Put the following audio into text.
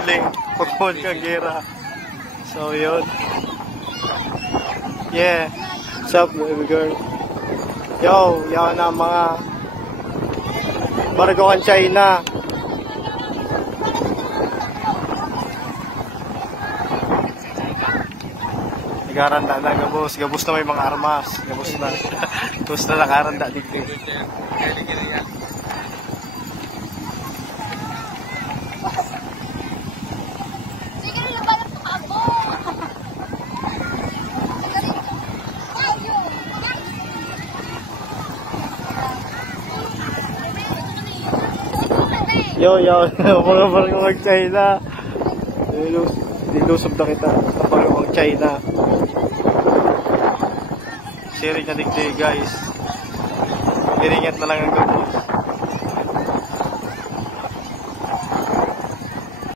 Sidling, Pokemon Kagera. So, yun. Yeah. What's up, baby girl? Yo, yan na mga Bargokan China. Nagaranda na, gabos. Gabos na may mga armas. Gabos na. Gabos na nakaranda dito. Yo, mga Bargokan China. Nilusob na kita sa Bargokan China. Sharing na digday guys. Iringat na lang ang gabos.